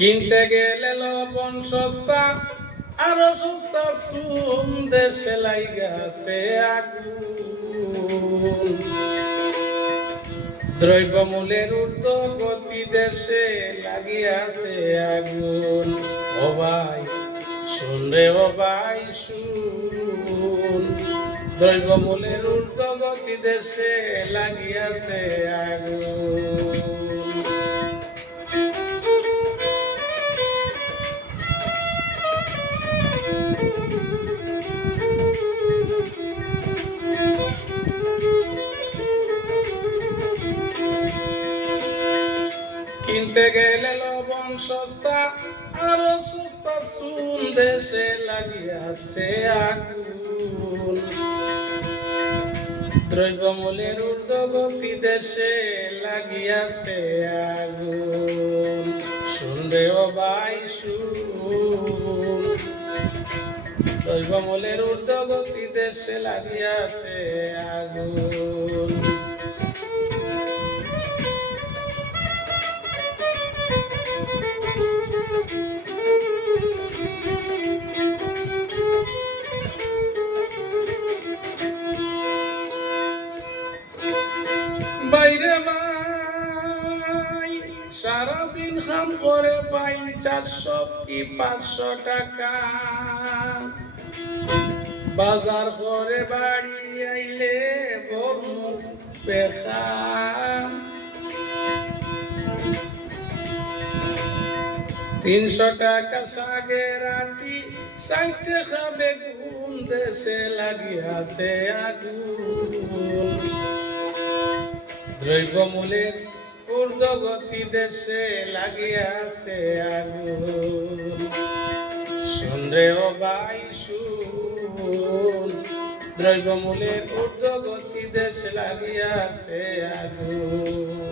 কিনতে গেলে লবণ সস্তা, আরো সস্তা চুন, দেশে লাইগাছে আগুন। দ্রব্যমূল্যের ঊর্ধ্বগতি, দেশে লাগিয়াছে আগুন। ও ভাই শুন রে, ও ভাই শুন, দ্রব্যমূল্যের ঊর্ধ্বগতি, দেশে লাগিয়াছে আগুন। কিনতে গেলে লবণ সস্তা, আরো সস্তা চুন, দেশে লাগিয়াছে আগুন। দ্রব্যমূল্যের ঊর্ধ্বগতি, দেশে লাগিয়াছে আগুন। শুন রে ও ভাই শুন, দ্রব্যমূল্যের ঊর্ধ্বগতি, দেশে লাগিয়াছে আগুন। বাইরে ভাই সারাদিন কাম করে পাই 400 কি 500 টাকা, বাজার করে বাড়ি আইলে বড় পেখা। 300 টাকা শাকের আটি, 60 টাকা বেগুন, দেশে লাগিয়াছে আগুন। দ্রব্যমূল্যের ঊর্ধ্বগতি, দেশে লাগিয়াছে আগুন। শুন রে ও ভাই শুন, দ্রব্যমূল্যের ঊর্ধ্বগতি, দেশে লাগিয়াছে আগুন।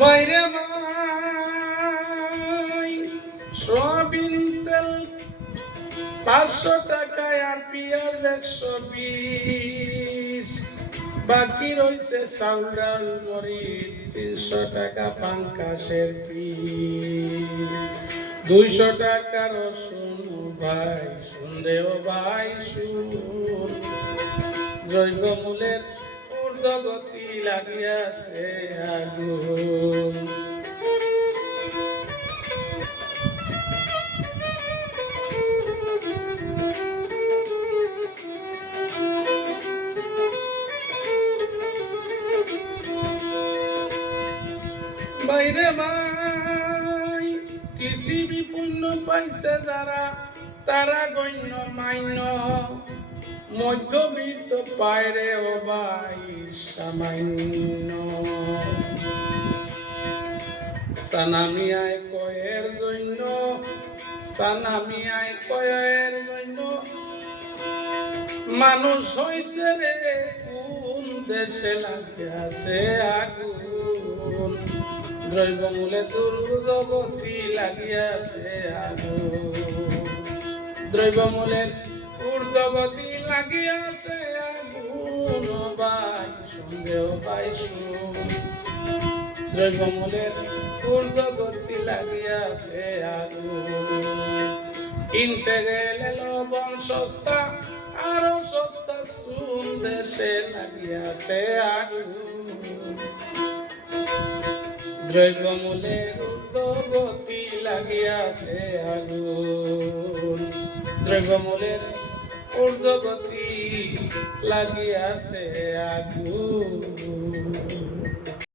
বাইরে ভাই সয়াবিন তেল 500 টাকায়, আর পেঁয়াজ 120, বাকি রয়েছে চাউল ডাল মরিচ 300 টাকা পাঙ্কাশের পিস, 200 টাকা রসুন। ভাই শুন রে ও ভাই শুন, দ্রব্যমূল্যের ঊর্ধ্বগতি, লাগিয়াছে আগুন। বাইরে ভাই টিসিবি পুণ্য পাইছে যারা, তারা গণ্য মান্য, মধ্যবিত্ত পায়রে ও ভাই সামান্য। সানামিয়ায় কয়ের জন্য, সানামিয়ায় কয়ের জন্য, মানুষ হইছে রে কোন, দেশে লাগিয়াছে আগুন। দ্রব্যমূল্যের ঊর্ধ্বগতি, লাগিয়াছে আগুন। দ্রব্যমূল্যের ঊর্ধ্বগতি, লাগিয়াছে আগুন। ভাই সন্দেহ ভাই শুন, দ্রব্যমূল্যের ঊর্ধ্বগতি, লাগিয়াছে আগুন। কিনতে গেলে লবণ সস্তা, আরো সস্তা চুন, দেশে লাগিয়াছে আগুন। দ্রব্যমূল্যের ঊর্ধ্বগতি, লাগিয়াছে আগুন। দ্রব্যমূল্যের ঊর্ধ্বগতি, লাগিয়াছে আগুন।